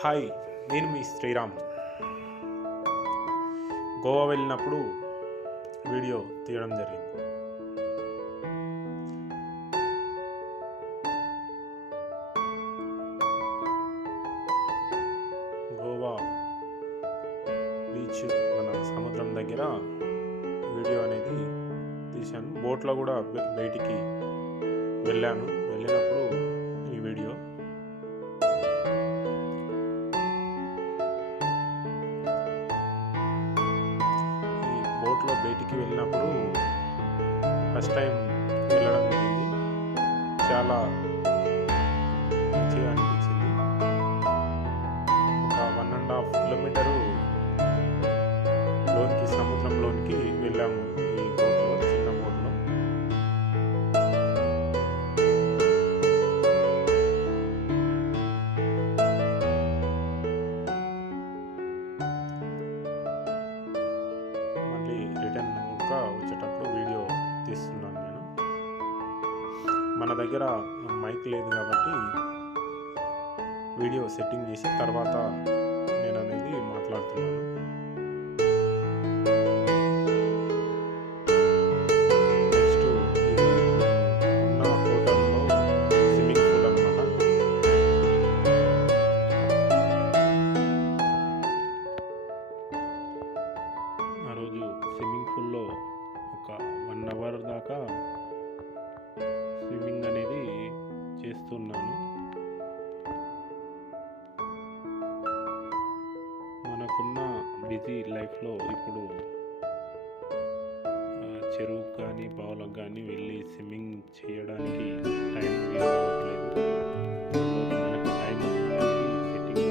Hi, నేను మీ శ్రీరామ్. గోవా వెళ్ళినప్పుడు video తీయడం జరిగింది. గోవా బీచ్, మన సముద్రం దగ్గర వీడియో అనేది తీశాను. బోట్లో కూడా బయటికి వెళ్ళినప్పుడు ఈ వీడియో. బోట్లో బయటికి వెళ్ళినప్పుడు ఫస్ట్ టైం వెళ్ళడం జరిగింది. చాలా మంచిగా అనిపించింది. ఒక 1.5 కిలోమీటరు సముద్రంలోనికి వెళ్ళాము ఈ బోట్లో, చిన్న బోట్లో. రిటర్న్ ఇంకా వచ్చేటప్పుడు వీడియో తీస్తున్నాను నేను. మన దగ్గర మైక్ లేదు కాబట్టి వీడియో సెట్టింగ్ చేసి తర్వాత నేను అనేది మాట్లాడుతున్నాను. నెక్స్ట్ ఇది ఉన్న హోటల్లో స్విమ్మింగ్ పూల్ అన్నమాట. ఆ రోజు స్విమ్మింగ్ పూల్లో ఒక 1 అవర్ దాకా స్విమ్మింగ్ అనేది చేస్తున్నాను. మనకున్న బిజీ లైఫ్లో ఇప్పుడు చెరువుకు కానీ బావులకు కానీ వెళ్ళి స్విమ్మింగ్ చేయడానికి టైం వీలు కావట్లేదు. మనకు time setting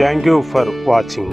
Thank you for watching.